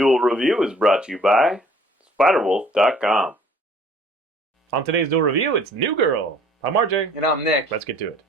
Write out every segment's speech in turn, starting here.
Duel Review is brought to you by SpiderWolf.com. On today's Duel Review, it's New Girl. I'm RJ. And I'm Nick. Let's get to it.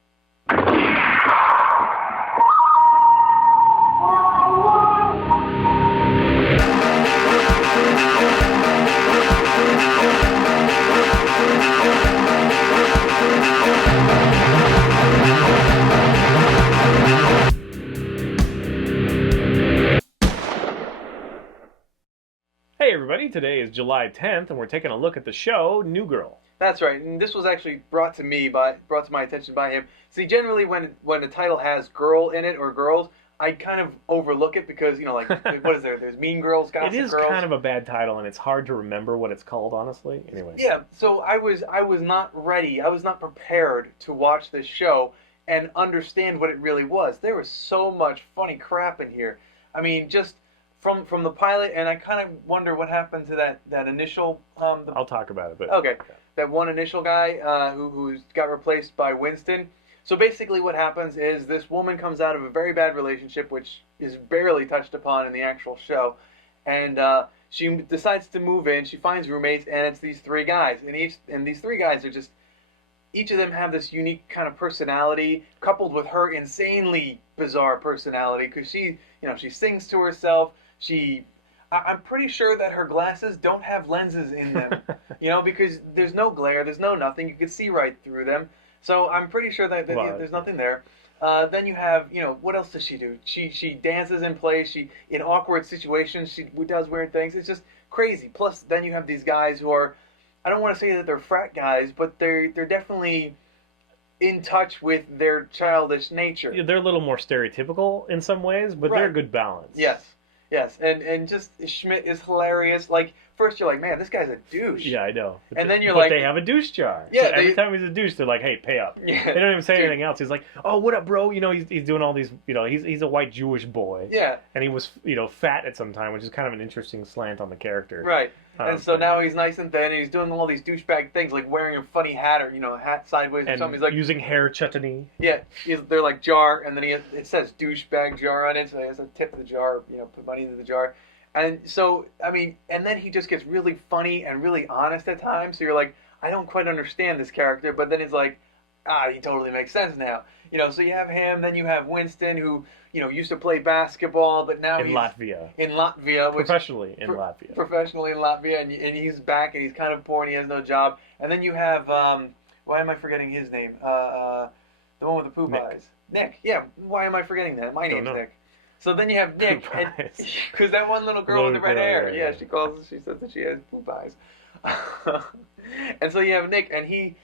Hey everybody, today is July 10th and we're taking a look at the show New Girl. That's right, and this was actually brought to my attention by him. See, generally when the title has girl in it or girls, I kind of overlook it because, you know, like, what is there? There's Mean Girls, Gossip Girls. It is kind of a bad title and it's hard to remember what it's called, honestly. Anyway. Yeah, so I was not ready, I was not prepared to watch this show and understand what it really was. There was so much funny crap in here. I mean, just from the pilot, and I kind of wonder what happened to that initial... I'll talk about it, but... Okay, that one initial guy who got replaced by Winston. So basically what happens is this woman comes out of a very bad relationship, which is barely touched upon in the actual show, and she decides to move in. She finds roommates, and it's these three guys, and these three guys are just... Each of them have this unique kind of personality, coupled with her insanely bizarre personality, because she sings to herself. I'm pretty sure that her glasses don't have lenses in them, because there's no glare, there's no nothing. You can see right through them. So I'm pretty sure that there's nothing there. Then you have, what else does she do? She dances and plays. In awkward situations, she does weird things. It's just crazy. Plus, then you have these guys who are, I don't want to say that they're frat guys, but they're definitely in touch with their childish nature. Yeah, they're a little more stereotypical in some ways, but they're a good balance. Yes, and just Schmidt is hilarious. Like, first you're like, man, this guy's a douche. Yeah, I know. And then you're but like... they have a douche jar. Yeah. So every time he's a douche, they're like, hey, pay up. Yeah. They don't even say anything else. He's like, oh, what up, bro? He's doing all these, he's a white Jewish boy. Yeah. And he was, fat at some time, which is kind of an interesting slant on the character. Right. And so now he's nice and thin, and he's doing all these douchebag things, like wearing a funny hat or, a hat sideways or something. He's like... using hair chutney. Yeah. They're like jar, and then it says douchebag jar on it, so he has to tip the jar, put money into the jar. And so, and then he just gets really funny and really honest at times. So you're like, I don't quite understand this character. But then it's like, he totally makes sense now. So you have him, then you have Winston, who, used to play basketball, but now he's... In Latvia. Professionally in Latvia. Professionally in Latvia, and he's back, and he's kind of poor, and he has no job. And then you have, why am I forgetting his name? The one with the poop eyes. Nick. Yeah, why am I forgetting that? My name's Nick. So then you have Nick, because that one little girl with the red hair, she says that she has poop eyes. And so you have Nick, and he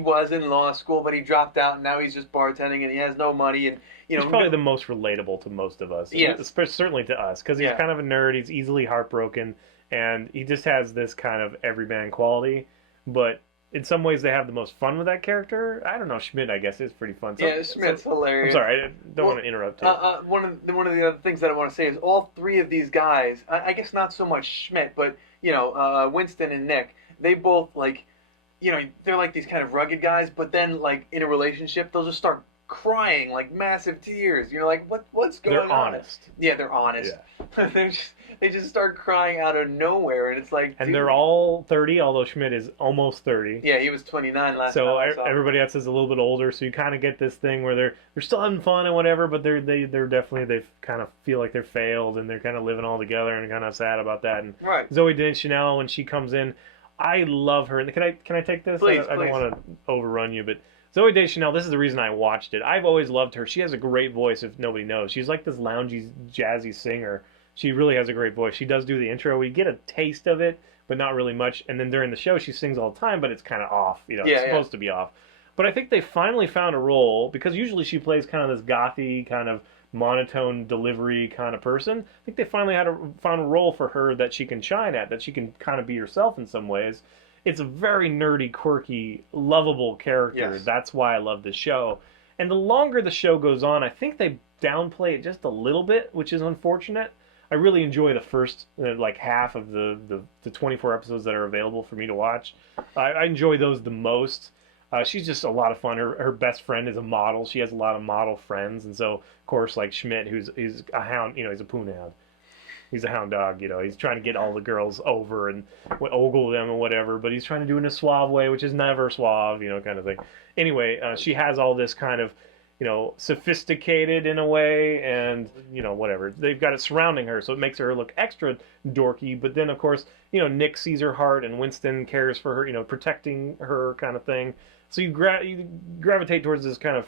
was in law school, but he dropped out, and now he's just bartending, and he has no money, and he's probably the most relatable to most of us. Yes. Certainly to us, because he's kind of a nerd, he's easily heartbroken, and he just has this kind of everyman quality, but... In some ways, they have the most fun with that character. I don't know. Schmidt, I guess, is pretty fun. Schmidt's hilarious. I'm sorry, I don't want to interrupt you. One of the other things that I want to say is all three of these guys, I guess not so much Schmidt, but, Winston and Nick, they both, they're like these kind of rugged guys, but then, in a relationship, they'll just start crying, massive tears. You're like, what's going on? They're honest. Yeah, they're honest. Yeah. They just start crying out of nowhere, and it's like... And they're all 30, although Schmidt is almost 30. Yeah, he was 29 last time. So everybody else is a little bit older, so you kind of get this thing where they're still having fun and whatever, but they're definitely, they kind of feel like they're failed, and they're kind of living all together, and kind of sad about that. And right. Zooey Deschanel, when she comes in, I love her. Can I take this? Please, I don't want to overrun you, but... Zooey Deschanel, this is the reason I watched it. I've always loved her. She has a great voice, if nobody knows. She's like this loungy, jazzy singer. She really has a great voice. She does do the intro. We get a taste of it, but not really much. And then during the show, she sings all the time, but it's kind of off. It's supposed to be off. But I think they finally found a role, because usually she plays kind of this gothy, kind of monotone delivery kind of person. I think they finally found a role for her that she can shine at, that she can kind of be herself in some ways. It's a very nerdy, quirky, lovable character. Yes. That's why I love this show. And the longer the show goes on, I think they downplay it just a little bit, which is unfortunate. I really enjoy the first half of the 24 episodes that are available for me to watch. I enjoy those the most. She's just a lot of fun. Her best friend is a model. She has a lot of model friends, and so of course, like Schmidt, he's a hound, he's a poonhound. He's a hound dog, you know. He's trying to get all the girls over and ogle them and whatever, but he's trying to do it in a suave way, which is never suave, you know, kind of thing. Anyway, she has all this kind of, you know, sophisticated in a way, and, you know, whatever. They've got it surrounding her, so it makes her look extra dorky. But then, of course, you know, Nick sees her heart, and Winston cares for her, you know, protecting her kind of thing. So you gravitate towards this kind of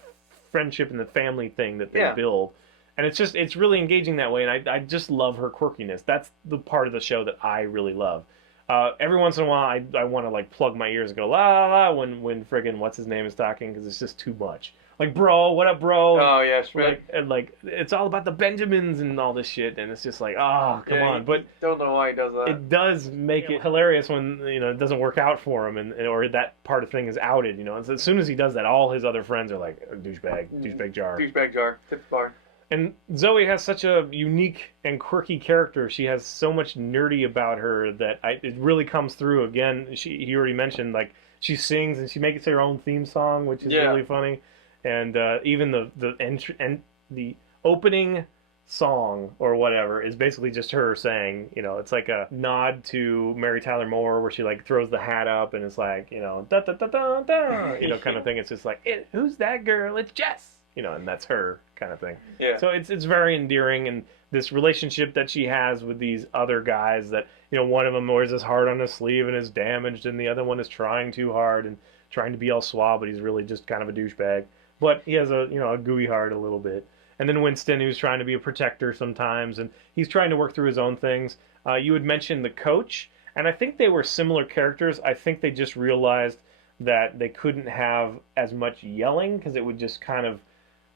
friendship and the family thing that they build. And it's really engaging that way, and I just love her quirkiness. That's the part of the show that I really love. Every once in a while, I want to, like, plug my ears and go, la, la, la, when friggin' what's-his-name is talking, because it's just too much. Like, bro, what up, bro? Oh, yeah, sure. Like, it's all about the Benjamins and all this shit, and it's just like, oh, come on. But don't know why he does that. It does make it hilarious when, you know, it doesn't work out for him, or that part of the thing is outed, you know. And so as soon as he does that, all his other friends are like, douchebag jar. Douchebag jar, tip bar. And Zoe has such a unique and quirky character. She has so much nerdy about her that it really comes through. Again, he already mentioned, like, she sings and she makes her own theme song, which is really funny. And even the opening song or whatever is basically just her saying, you know, it's like a nod to Mary Tyler Moore, where she, like, throws the hat up and it's like, you know, da da da da da, you know, kind of thing. It's just like, who's that girl? It's Jess, you know, and that's her kind of thing. Yeah. So it's very endearing, and this relationship that she has with these other guys that, you know, one of them wears his heart on his sleeve and is damaged, and the other one is trying too hard and trying to be all suave, but he's really just kind of a douchebag. But he has a gooey heart a little bit. And then Winston, who's trying to be a protector sometimes, and he's trying to work through his own things. You had mentioned the coach, and I think they were similar characters. I think they just realized that they couldn't have as much yelling because it would just kind of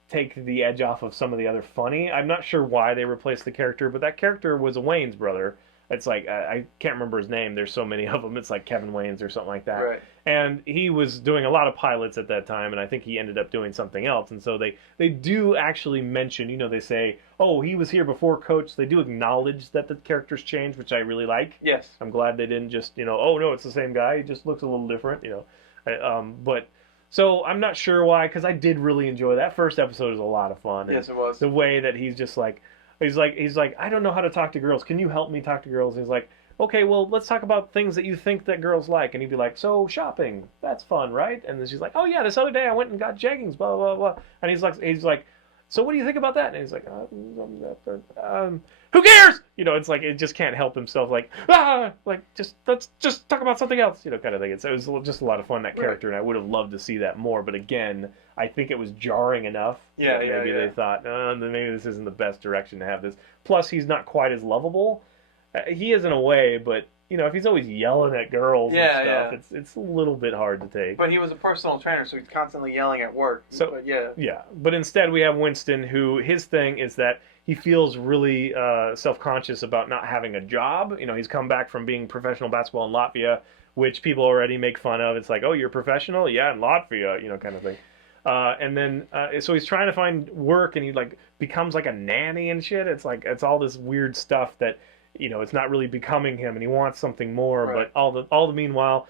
take the edge off of some of the other funny. I'm not sure why they replaced the character, but that character was a Wayne's brother. It's like, I can't remember his name. There's so many of them. It's like Kevin Wayne's or something like that. Right. And he was doing a lot of pilots at that time, and I think he ended up doing something else. And so they do actually mention, you know, they say, oh, he was here before Coach. They do acknowledge that the character's changed, which I really like. Yes. I'm glad they didn't just, you know, oh, no, it's the same guy. He just looks a little different, you know. But so I'm not sure why, because I did really enjoy that first episode. Was a lot of fun. Yes, it was. The way that he's just like, he's like, I don't know how to talk to girls. Can you help me talk to girls? And he's like, okay, well, let's talk about things that you think that girls like. And he'd be like, so shopping, that's fun, right? And then she's like, oh yeah, this other day I went and got jeggings, blah blah blah. And he's like, so what do you think about that? And he's like, who cares? You know, it's like, it just can't help himself. Like, let's just talk about something else, you know, kind of thing. It was just a lot of fun, that character, and I would have loved to see that more. But again, I think it was jarring enough. Yeah, that maybe they thought, maybe this isn't the best direction to have this. Plus, he's not quite as lovable. He is in a way, but, you know, if he's always yelling at girls and stuff, it's a little bit hard to take. But he was a personal trainer, so he's constantly yelling at work. So, but but instead we have Winston, who his thing is that he feels really self-conscious about not having a job. You know, he's come back from being professional basketball in Latvia, which people already make fun of. It's like, oh, you're professional? Yeah, in Latvia, you know, kind of thing. And then, so he's trying to find work, and he, like, becomes like a nanny and shit. It's like, it's all this weird stuff that, you know, it's not really becoming him, and he wants something more. Right. But all the meanwhile,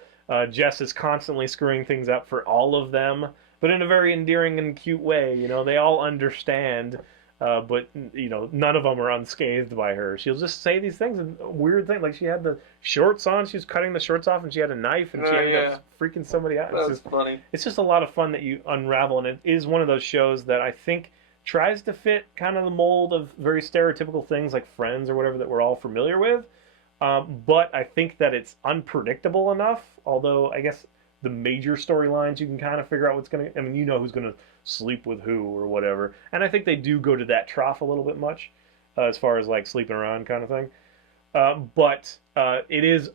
Jess is constantly screwing things up for all of them, but in a very endearing and cute way. You know, they all understand, but, you know, none of them are unscathed by her. She'll just say these things, and weird things. Like, she had the shorts on, she was cutting the shorts off, and she had a knife, and she ended up freaking somebody out. That's funny. It's just a lot of fun that you unravel, and it is one of those shows that I think tries to fit kind of the mold of very stereotypical things like Friends or whatever that we're all familiar with. But I think that it's unpredictable enough, although I guess the major storylines you can kind of figure out what's going to... I mean, you know who's going to sleep with who or whatever. And I think they do go to that trough a little bit much, as far as like sleeping around kind of thing. But it is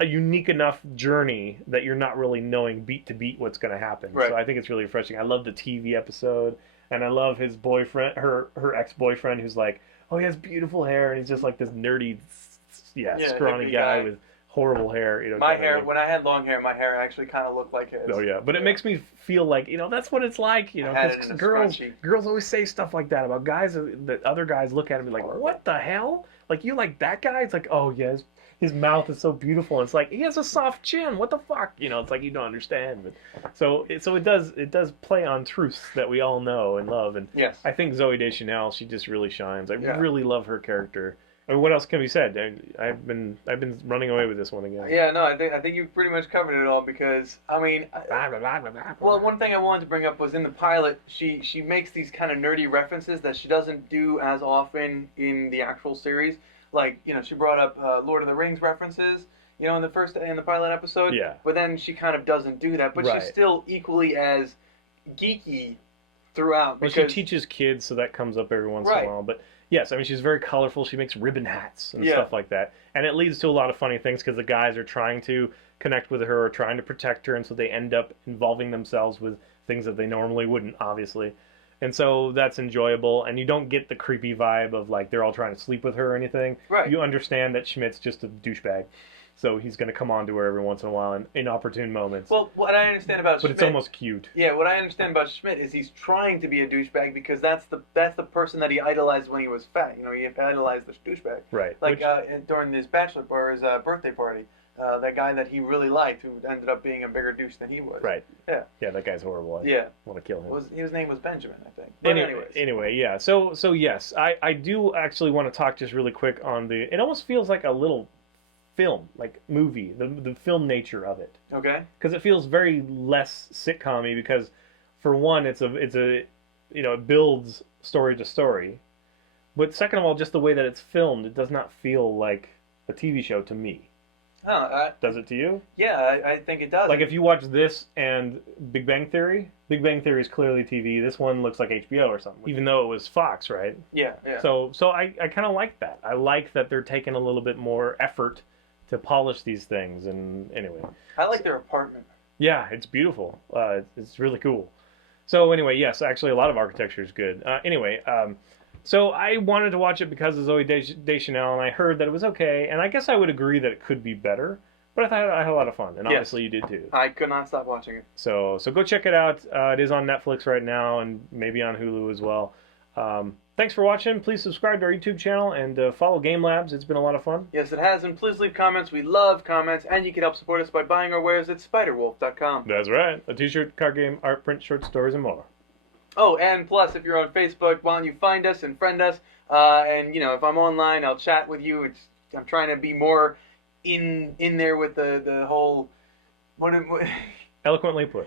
a unique enough journey that you're not really knowing beat to beat what's going to happen. Right. So I think it's really refreshing. I love the TV episode. And I love his boyfriend, her ex-boyfriend, who's like, oh, he has beautiful hair, and he's just like this nerdy, scrawny guy with horrible hair. You know, my hair, when I had long hair, my hair actually kind of looked like his. Oh yeah, but it makes me feel like, you know, that's what it's like. You know, because girls always say stuff like that about guys that other guys look at and be like, what the hell? Like, you like that guy? It's like, oh yes. His mouth is so beautiful. And it's like, he has a soft chin. What the fuck? You know, it's like you don't understand. But so it does play on truths that we all know and love. And yes. I think Zooey Deschanel, she just really shines. I really love her character. I mean, what else can be said? I've been running away with this one again. Yeah, no, I think you've pretty much covered it all because I mean, well, one thing I wanted to bring up was in the pilot, she makes these kind of nerdy references that she doesn't do as often in the actual series. Like, you know, she brought up Lord of the Rings references, you know, in the pilot episode. Yeah. But then she kind of doesn't do that, but Right. she's still equally as geeky throughout. Well, she teaches kids, so that comes up every once in Right. a while. But yes, I mean, she's very colorful. She makes ribbon hats and Yeah. stuff like that. And it leads to a lot of funny things because the guys are trying to connect with her or trying to protect her, and so they end up involving themselves with things that they normally wouldn't, obviously. And so that's enjoyable, and you don't get the creepy vibe of, like, they're all trying to sleep with her or anything. Right. You understand that Schmidt's just a douchebag. So he's going to come on to her every once in a while in inopportune moments. Well, what I understand about but Schmidt, it's almost cute. yeah, what I understand about Schmidt is he's trying to be a douchebag because that's the person that he idolized when he was fat. You know, he idolized this douchebag. Right. Like during his bachelor or his birthday party, that guy that he really liked, who ended up being a bigger douche than he was. Right. Yeah. Yeah, that guy's horrible. Yeah. Want to kill him. His name was Benjamin, I think. But Anyway, yeah. So yes, I do actually want to talk just really quick on the. It almost feels like a little film, like movie, the film nature of it, Okay. because it feels very less sitcom-y because, for one, it's a you know, it builds story to story, but second of all, just the way that it's filmed, it does not feel like a TV show to me. Does it to you? Yeah, I think it does. Like if you watch this and Big Bang Theory is clearly TV. This one looks like HBO or something, even though it was Fox, right? Yeah. So I kind of like that. I like that they're taking a little bit more effort to polish these things. And anyway, I like their apartment. yeah, it's beautiful. It's really cool. So anyway, yes, actually a lot of architecture is good. So I wanted to watch it because of Zoe Deschanel, and I heard that it was okay, and I guess I would agree that it could be better, but I thought I had a lot of fun, and obviously you did too. I could not stop watching it. So go check it out. It is on Netflix right now, and maybe on Hulu as well. Thanks for watching. Please subscribe to our YouTube channel and follow Game Labs. It's been a lot of fun. Yes, it has, and please leave comments. We love comments, and you can help support us by buying our wares at spiderwolf.com. That's right. A t-shirt, card game, art print, short stories, and more. Oh, and plus, if you're on Facebook, why don't you find us and friend us? And, you know, if I'm online, I'll chat with you. I'm trying to be more in there with the whole... What Eloquently put.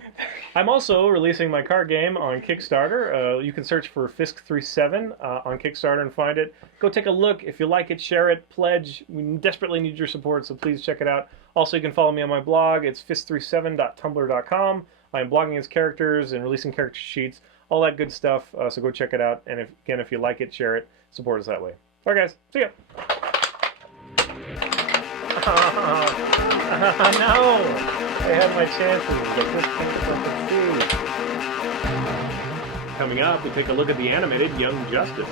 I'm also releasing my card game on Kickstarter. You can search for Fisk 37 on Kickstarter and find it. Go take a look. If you like it, share it, pledge. We desperately need your support, so please check it out. Also, you can follow me on my blog. It's fisk37.tumblr.com. I am blogging as characters and releasing character sheets, all that good stuff. So go check it out. And if you like it, share it, support us that way. All right, guys. See ya. No! I had my chances, but this can't succeed. Coming up, we take a look at the animated Young Justice.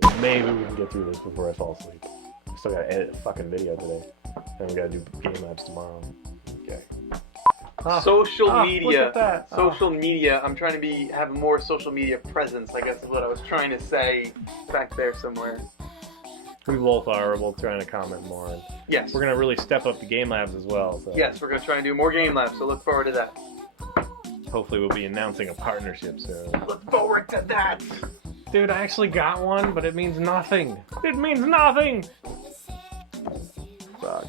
So maybe we can get through this before I fall asleep. I still gotta edit a fucking video today. And we gotta do Game Labs tomorrow. Okay. Social media. Look at that. Social media. I'm trying to have a more social media presence, I guess is what I was trying to say back there somewhere. We both are. We're both trying to comment more. And Yes. we're gonna really step up the Game Labs as well. So Yes, we're going to try and do more Game Labs, so look forward to that. hopefully we'll be announcing a partnership soon. Look forward to that. Dude, I actually got one, but it means nothing. It means nothing! Fuck.